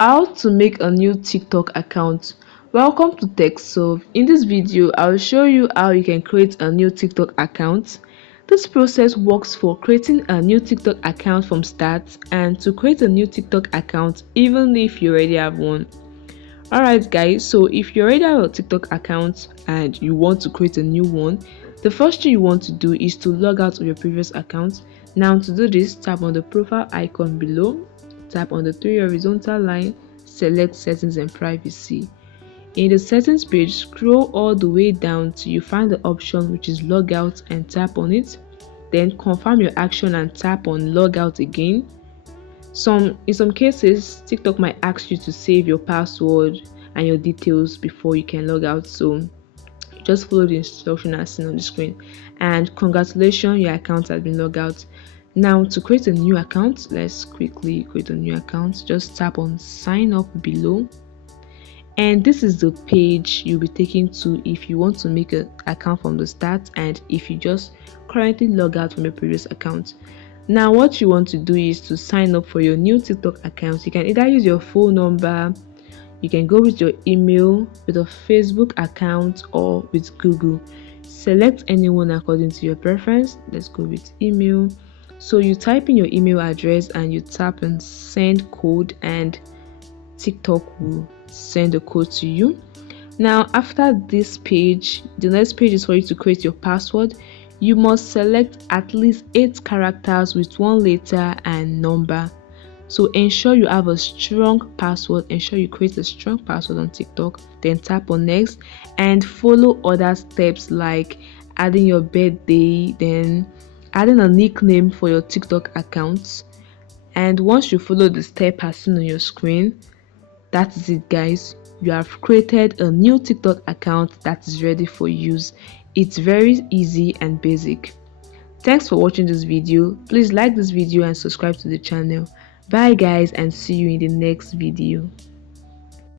How to make a new TikTok account. Welcome to TechSolve. In this video, I'll show you how you can create a new TikTok account. This process works for creating a new TikTok account from start and to create a new TikTok account even if you already have one. Alright guys, so if you already have a TikTok account and you want to create a new one, the first thing you want to do is to log out of your previous account. Now to do this, tap on the profile icon below, tap on the three horizontal line, select settings and privacy. In the settings page, scroll all the way down till you find the option which is log out and tap on it. Then confirm your action and tap on log out again. In some cases, TikTok might ask you to save your password and your details before you can log out, so just follow the instruction as seen on the screen. And congratulations, your account has been logged out. Now to create a new account, let's quickly create a new account. Just tap on sign up below, and this is the page you'll be taken to if you want to make an account from the start and if you just currently log out from your previous account. Now what you want to do is to sign up for your new TikTok account. You can either use your phone number, you can go with your email, with a Facebook account, or with Google. Select anyone according to your preference. Let's go with email. So you type in your email address and you tap on send code, and TikTok will send a code to you. Now after this page, the next page is for you to create your password. You must select at least 8 characters with 1 letter and number. So ensure you have a strong password. Ensure you create a strong password on TikTok. Then tap on next and follow other steps like adding your birthday, then adding a nickname for your TikTok account. And once you follow the step as seen on your screen, that is it guys. You have created a new TikTok account that is ready for use. It's very easy and basic. Thanks for watching this video. Please like this video and subscribe to the channel. Bye guys, and see you in the next video.